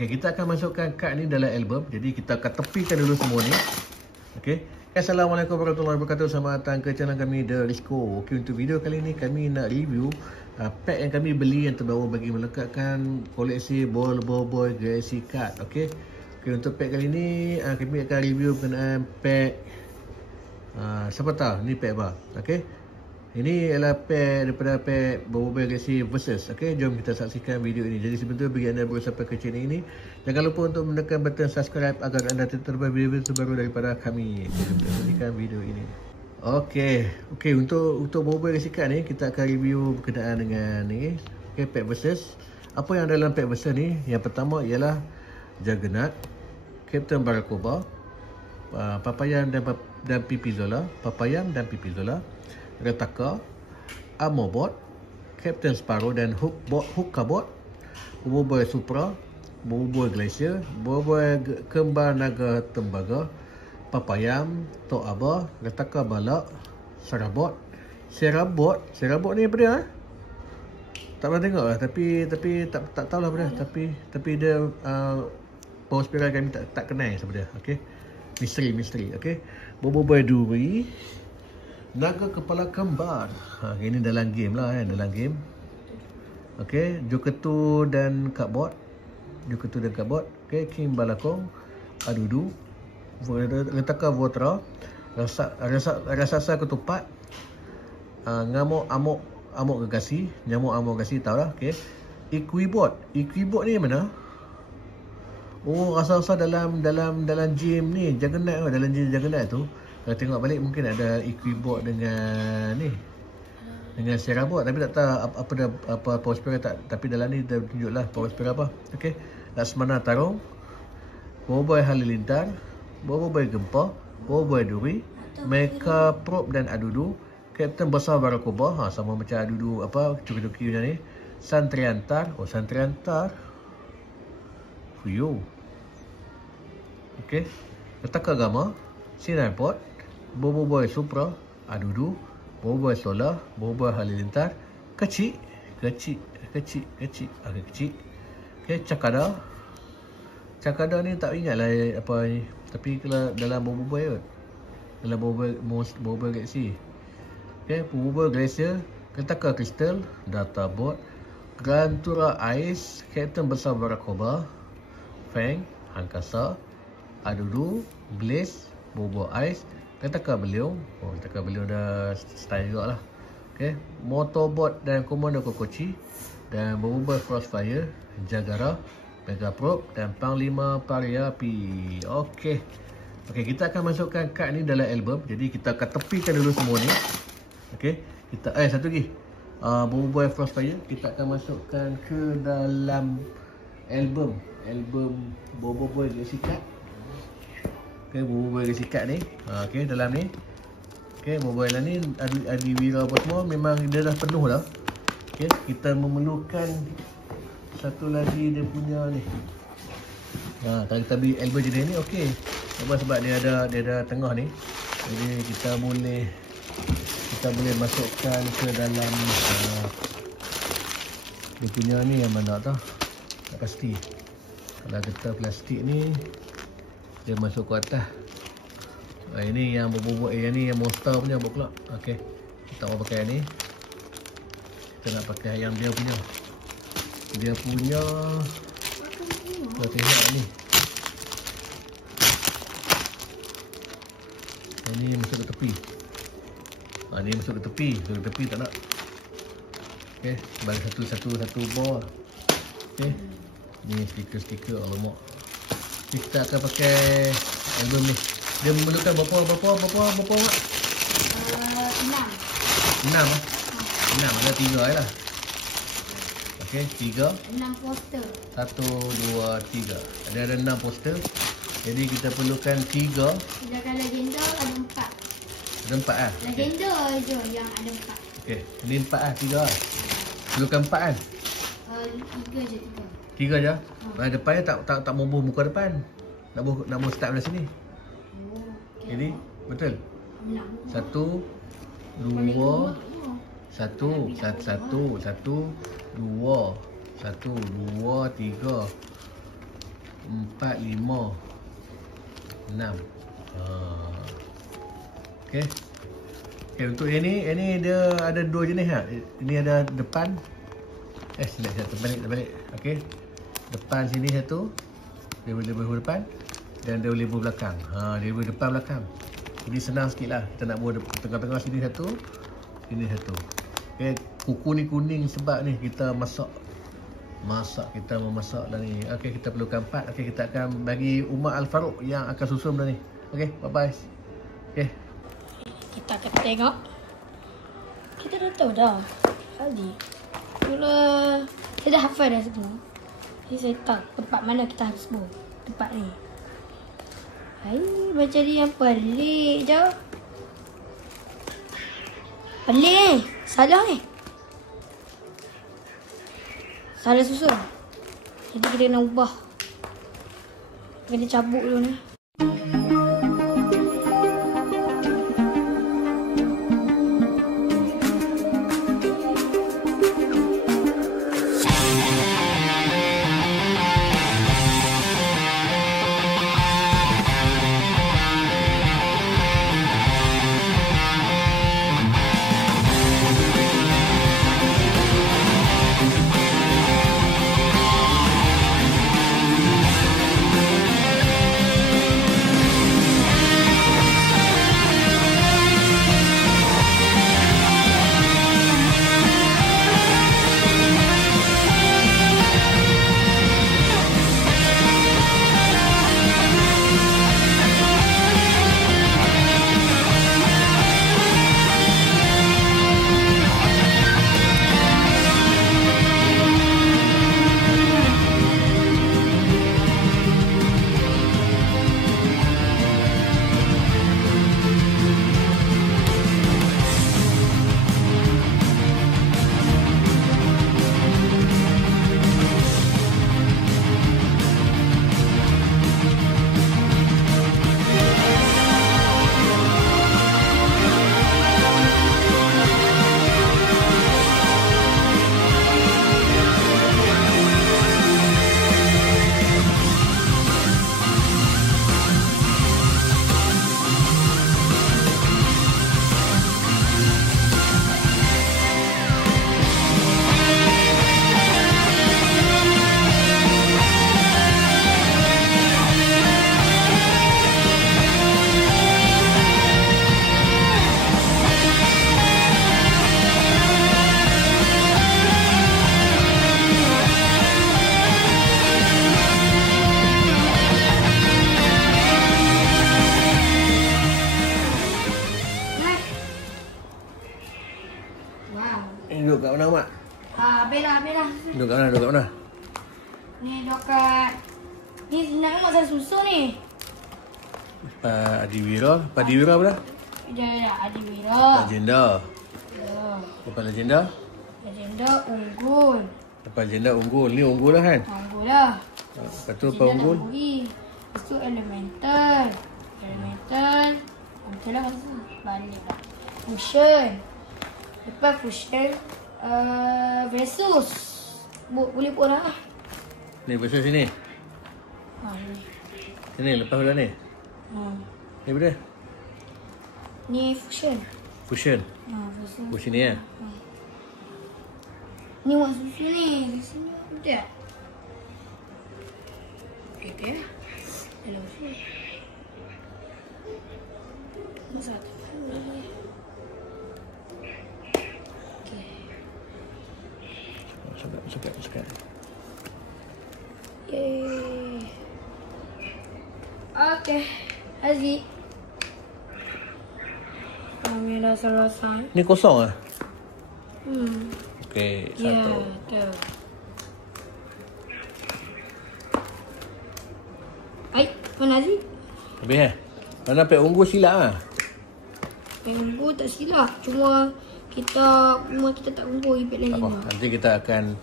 Okey, kita akan masukkan kad ni dalam album. Jadi kita akan tepikan dulu semua ni. Okey. Assalamualaikum warahmatullahi wabarakatuh. Selamat datang ke channel kami The Risco. Okey, untuk video kali ni kami nak review pack yang kami beli yang terbaru bagi melekatkan koleksi Boboiboy Galaxy Card. Okey. Okey, untuk pack kali ni kami akan review berkenaan pack siapa tahu ni pack apa. Okey. Ini adalah pack daripada pack Boboiboy Galaxy Versus. Okey, jom kita saksikan video ini. Jadi sebentar bagi anda baru sampai ke channel ini, jangan lupa untuk menekan button subscribe agar anda terlepas video terbaru daripada kami. Jom kita saksikan video ini. Okey, untuk Boboiboy Galaxy Card ni kita akan review berkenaan dengan ni. Okey, pack Versus. Apa yang dalam pack Versus ni? Yang pertama ialah Juggernaut, Captain Barakoba, Papayam dan Pipi Zola, Rataka, Armorbot, Captain Sparrow dan Hookabot, Boboiboy Supra, Boboiboy Glacier, Boboiboy Kembar Naga Tembaga, Papayam, Tok Abah, Rataka Balak, Serabot ni apa dia? Tak pernah tengok lah, tapi tak tahulah apa dia. Tapi dia power spiral kami tak kenal siapa dia. Okey. Misteri. Okey. Boboiboy Duri, Naga Kepala Kembar. Ini dalam game lah kan, dalam game. Okey, Joketu dan Cupboard. Okey, King Balakong, Adudu, Rataka Votra, Raksasa Ketupat, Nyamuk Amuk Gegasi tahu lah. Okey. Equibot ni mana? Oh, rasa-rasa dalam game ni Juggernaut, dalam game Juggernaut tu. Kalau tengok balik mungkin ada Equibot dengan ni, dengan Serabot, tapi tak tahu apa power spiral tak. Tapi dalam ni dia tunjuklah power spiral apa. Okey. Laksmana Tarung, Boboiboy Halilintar, Boboiboy Gempa, Boboiboy Duri, Mecha Probe dan Adudu, Captain Besar Barakoba, sama macam Adudu apa cuki-cuki macam ni. Santriantar, Fuyo. Okey. Rataka Gama, Sinarpot, Boboiboy Supra, Adudu, Boboiboy Solar, Boboiboy Halilintar, Kecil. Okey, Cakada ni tak ingatlah apa ni. Tapi kalau dalam Boboiboy kot. Dalam Boboiboy Galaxy. Okey, Boboiboy Glacier, Rataka Crystal, Databot, Grantura Ice, Captain Besar Barakoba, Fang, Angkasa, Adudu, Blaze, Boboiboy Ice, Rataka Beliung. Oh, Rataka Beliung dah style juga lah. Okay. Motorbot dan Komando Kokochi, dan Boboiboy Frostfire, Jagara, Mega Probe dan Panglima Pariapi. Okey, kita akan masukkan kad ni dalam album. Jadi kita akan tepikan dulu semua ni. Okey, kita satu lagi. Boboiboy Frostfire kita akan masukkan ke dalam album Boboiboy Galaxy Card. Okey, Boboiboy Galaxy Card ni. Okey, dalam ni. Okey, Boboiboy lah ni Adiwira apa semua memang dia dah penuh dah. Okey, kita memerlukan satu lagi dia punya ni. Kalau kita beli album jenis ni okey. Sebab dia ada tengah ni. Jadi kita boleh masukkan ke dalam dia punya ni yang mana tau. Tak pasti. Kalau kita plastik ni dia masuk ke atas. Ini yang Boboiboy, yang monster punya pula. Okey. Kita mau pakai ni. Kita nak pakai yang dia punya. Kita tengok ni. Ini masuk ke tepi. Ni masuk ke tepi tak nak. Okey, bagi satu bawah. Okey. Ni stiker alamak. Kita akan pakai album ni. Dia memerlukan berapa mak? 6 lah. 6 ada 3 lah. Okey, 3. 6 poster. 1, 2, 3. Ada 6 poster. Jadi kita perlukan 3. Sedangkan legenda ada 4. Ada 4 lah. Legenda je yang ada 4. Okey, ni 4 lah, 3 lah. Perlukan 4 kan? 3 je. 3 je? Depannya tak membuh muka depan. Nak mau start dari sini. Jadi, betul? 1, 2, 1, 2, 3. 4, 5, 6. Okey. Okey, untuk yang ni dia ada 2 jenis lah. Ini ada depan. Silap terbalik. Okey. Depan sini satu. Dia boleh buah depan dan dia boleh buah belakang. Dia boleh depan belakang. Jadi senang sikit lah. Kita nak buah tengah-tengah sini satu, sini satu. Okey, kuku ni kuning sebab ni kita kita memasak dah ni. Okey, kita perlukan 4. Okey, kita akan bagi Umar Al-Faruq yang akan susun dah ni. Okey, bye-bye. Okey. Kita akan tengok. Kita dah tahu dah. Tadi. Mula saya dah hafal dah semua. Jadi saya tahu tempat mana kita harus buat. Tempat ni. Hai, macam ni yang pelik je. Pelik ni. Salah ni. Salah susun. Jadi kita kena ubah. Kena cabut dulu ni. Duduk kat mana, Mak? Habis dah. Duduk kat mana? Ni duduk kat... Ni nak mak saya susun ni. Adiwira apa dah? Ya, Adiwira. Legenda. Ya. Lepas legenda? Legenda unggul. Lepas legenda unggul. Ni unggul lah kan? Unggul lah. Lepas tu apa unggul? Lepas tu elemental. Betul lah masa balik lah. Fusion. Lepas fusion. Versus. Boleh pun lah. Ni versus sini? Ni. Sini lepas dah ni? Ni apa dia? Ni fusion. Fusion? Fusion. Fusion ni ya? Ni buat susu ni. Susu ni betul tak? Okay. Dalam sini. Masa tu. Sekat. Yeay. Okay. Aziz. Kami dah selesai. Ni kosong ah? Okey, Ya, satu. betul. Hai, mana Aziz? Habis eh? Mana pek unggul silap ah? Unggul tak silap. Cuma kita tak unggul ipet lain. Nanti kita akan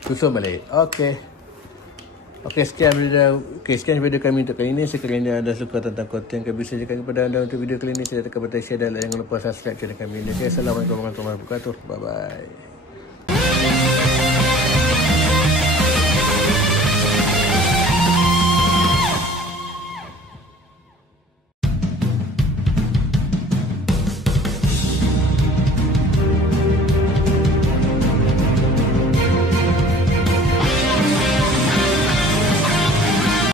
susun balik. Okey, sekian video kami untuk kali ini. Sekiranya anda suka tentang konten kami sajikan kepada anda untuk video kali ini, saya tekan butang share dan jangan lupa subscribe channel kami ini. Assalamualaikum warahmatullahi wabarakatuh. Bye bye.